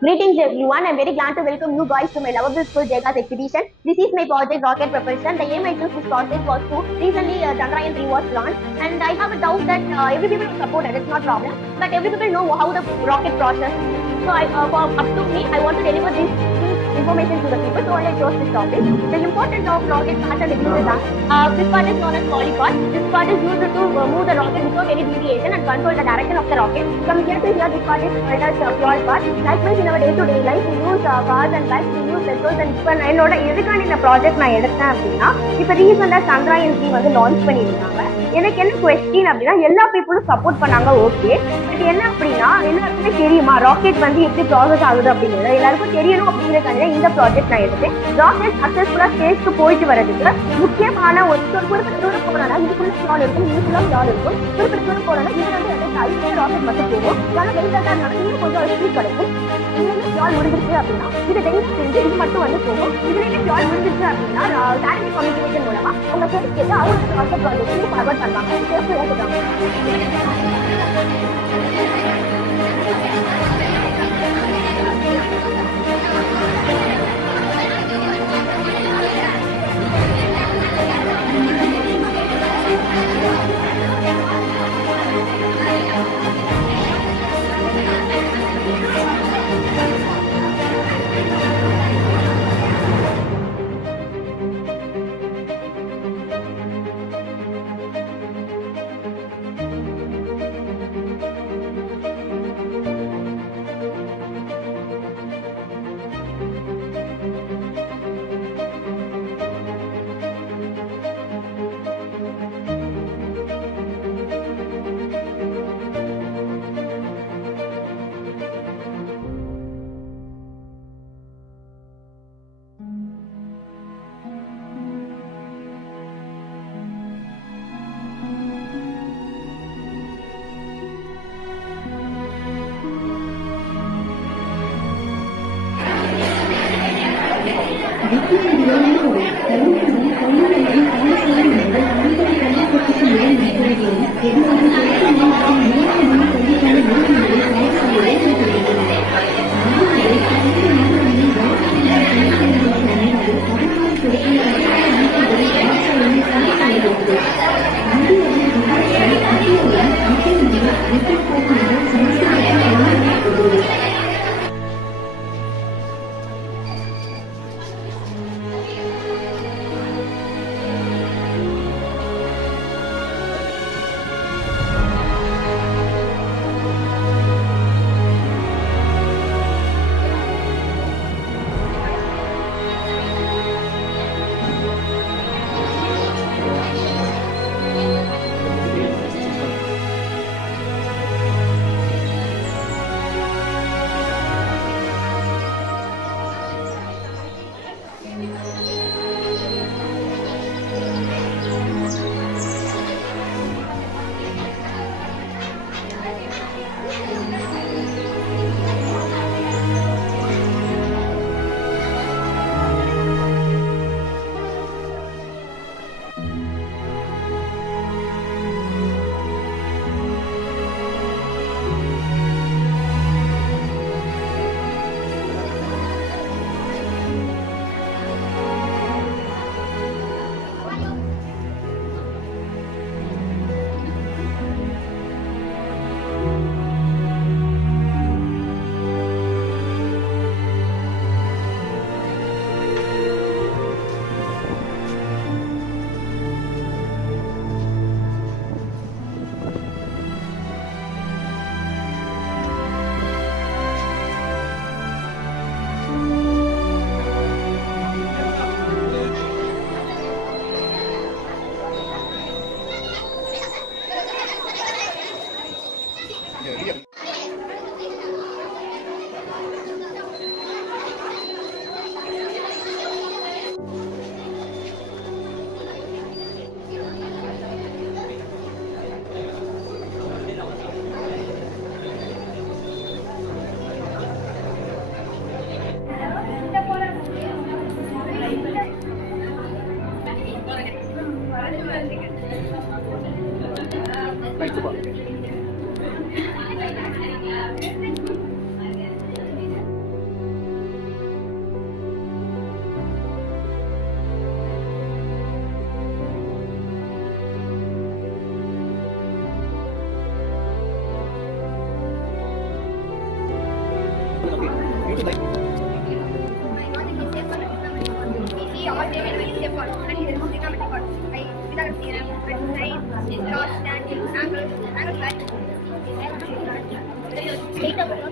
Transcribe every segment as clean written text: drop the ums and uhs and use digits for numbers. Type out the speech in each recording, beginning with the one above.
Greetings everyone. I'm very glad to welcome you guys to my lovable school JGAS exhibition. This is my project Rocket Propulsion. The aim I chose this project was to recently Chandrayaan 3 was launched, and I have a doubt that every people will support it. It's not problem, but every people know how the rocket process. So for up to me, I want to deliver this information to the people. So I chose this topic. The importance of rocket part and this part is known as polypod. This part is used to move the rocket without any deviation and control the direction of the rocket. From here to here, this part is called as fuel part. Likewise, in our day-to-day life, we use cars and bikes, we use petrols and இப்போ என்னோட எதுக்கான இந்த project நான் எடுத்தேன் அப்படின்னா, இப்போ ரீசெண்டாக சந்திராயன் 3 வந்து launch பண்ணியிருந்தாங்க. எனக்கு என்ன கொஸ்டின் அப்படின்னா, எல்லா பீப்புளும் சப்போர்ட் பண்ணாங்க, ஓகே. பட் என்ன அப்படின்னா, எல்லாருக்குமே தெரியுமா ராக்கெட் வந்து எப்படி ப்ராசஸ் ஆகுது அப்படிங்கிறது எல்லாருக்கும் தெரியணும் அப்படிங்கிறதுக்காக இந்த ப்ராஜெக்ட் நான் எடுத்தேன். ராக்கெட் சக்சஸ்ஃபுல்லாக ஸ்பேஸ்க்கு போயிட்டு வரதுக்கு முக்கியமான ஒரு குறிப்பிட்ட தூரம் போனா இதுக்குள்ள ஃபியூல் இருக்கும், இதுக்குள்ள ஃபியூல் இருக்கும். குறிப்பிட்ட தூரம் போனா இது வந்து ஐஸ்ல ராக்கெட் மட்டும் போகும். ஆனால் வெளியிட்டா இன்னும் கொஞ்சம் ஸ்பீட் கிடைக்கும். இதுலேயுமே ஃபியூல் முடிஞ்சிருச்சு அப்படின்னா இது டெய்லி செஞ்சு இது மட்டும் வந்து போகும். இதுலேயுமே ஃபியூல் முடிஞ்சிருச்சு அப்படின்னா சேட்டலைட் கம்யூனிகேஷன் மூலமா அவங்க ஃப்ரெண்ட்ஸ் கேட்டு அவங்களுக்கு ராக்கெட் ப்ராஜெக்ட் ஃபார்வர்ட் பண்ணுவாங்க. சேஃப்டியாக இருக்காங்க.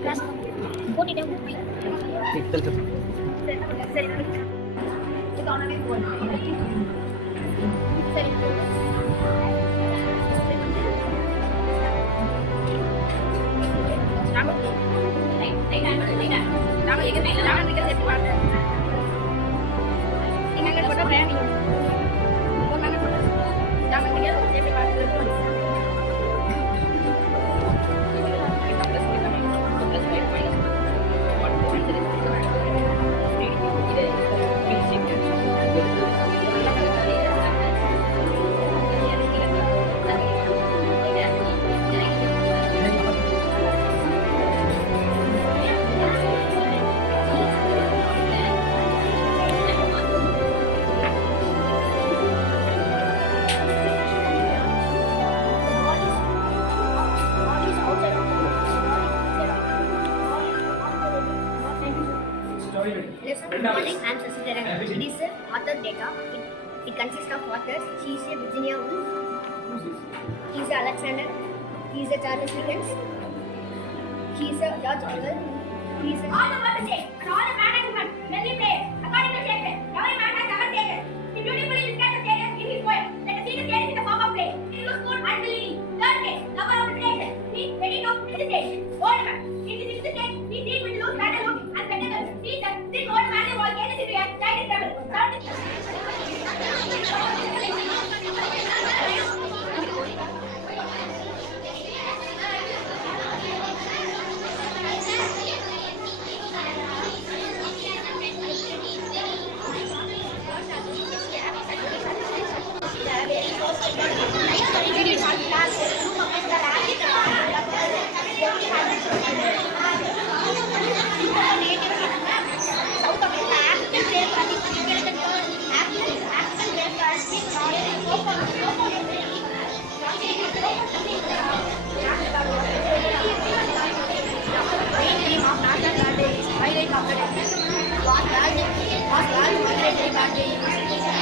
கிளாஸ் போட்டுட்டே சரி இது ஆனவே போகணும் சரி Morning and Sasidaran. It is author data. It consists of authors. She is a Virginia Woolf. He is Alexander. He is a Charles Dickens. He is a George Orwell. He is all the world say and all the man and woman when we play according to Shakespeare. Every man has our status. He beautifully describes the status in his poem. Let us see the status in the form of play. He was born and believing. Third case, lover of the creation. He ready to fifth stage. Old man. In the sixth stage, he sees with loose man and look and spectacle. He said, this old man was getting into a tiny trouble.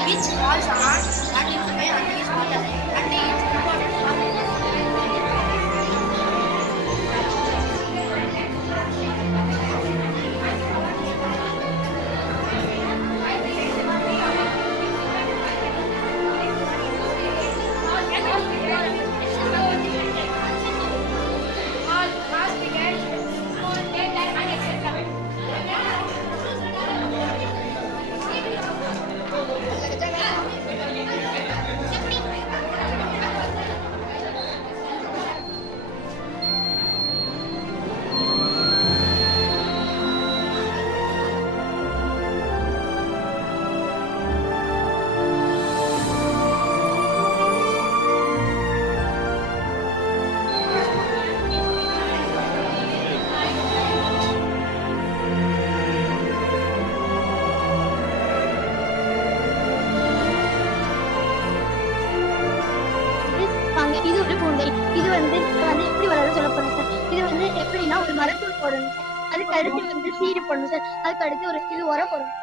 Which falls apart that is made on his water and is important for இது ஒரு பூங்கை. இது வந்து எப்படி வளரும் சொல்ல போறோம் sir. இது வந்து எப்படின்னா ஒரு மரத்தூள் போடணும் சார். அதுக்கு அடுத்து வந்து சீடு போடணும் சார். அதுக்கு அடுத்து ஒரு இது உரம் போடணும்.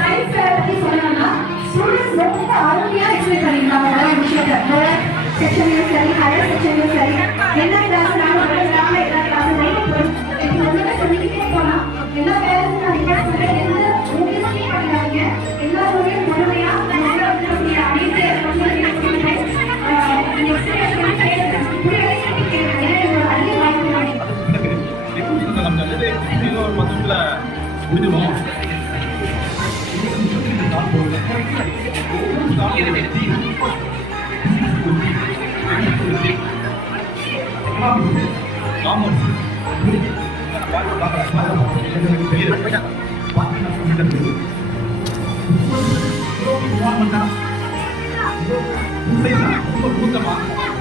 சயின்ஸ் பத்தி சொல்லணும்னா ஸ்டூடெண்ட்ஸ் ரொம்ப அருமையா எக்ஸ்பிளைன் பண்ணிருக்காங்க நிறைய விஷயத்தை செக்ஷன்லயும் சரி ஹையர் செக்ஷன்லயும் சரி என்ன கிளாஸ் நாம எல்லா கிளாஸும் நைட்டு ஒண்ணுமே சொல்லிக்கிட்டே போனா எல்லா பேரண்ட்ஸும் நான் என்ன சொல்றேன் எந்த மூவிஸ்லயும் பண்ணாங்க எல்லாருமே முழுமையா அமைதியை ஒரு மொத்தத்துல முடிஞ்சிடும். கூட்டமா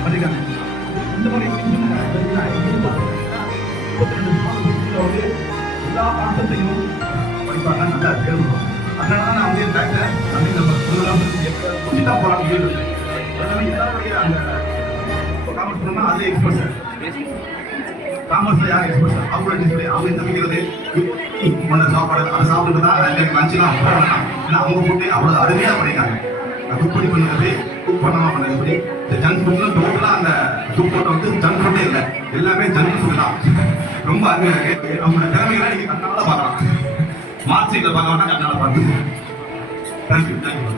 படிக்காங்க இந்த மாதிரி எல்லா பாடத்தையும் படிப்பாங்க, நல்லா கேள்வி. அதனால தான் நான் வந்து டாக்டர் அப்படின்னு நம்ம சொல்லலாம் குடிச்சிட்டா போகலான்னு கேள்வி. அதனால எல்லாருடைய அந்த காமர்ஸ் பண்ணா அதே எக்ஸ்பர்ட் சார். காமர்ஸ்ல யார் எக்ஸ்பர்ட் சார்? அவங்களோட டிஸ்பிளே அவங்க தப்பிக்கிறது பண்ண சாப்பாடு அதை சாப்பிட்டு தான் எனக்கு லஞ்செலாம் போகலாம். ஏன்னா அவங்க போட்டு அவ்வளோ அருமையாக பண்ணிட்டாங்க. குக் பண்ணி பண்ணுறது குக் பண்ணாம பண்ணது இந்த ஜங்க் ஃபுட்ல டோட்டலாக அந்த குக் ஃபுட் வந்து ஜங்க் ஃபுட்டே இல்லை, எல்லாமே ஜங்க் ஃபுட் தான். ரொம்ப அருமையாக இருக்கு. அவங்க திறமைகளாக நீங்க கண்ணால பார்க்கலாம், மார்க்ஸீட்ல பார்க்க வேண்டாம், கண்ணால பார்த்து. தேங்க்யூ தேங்க்யூ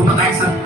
ரொம்ப தேங்க்ஸ் சார்.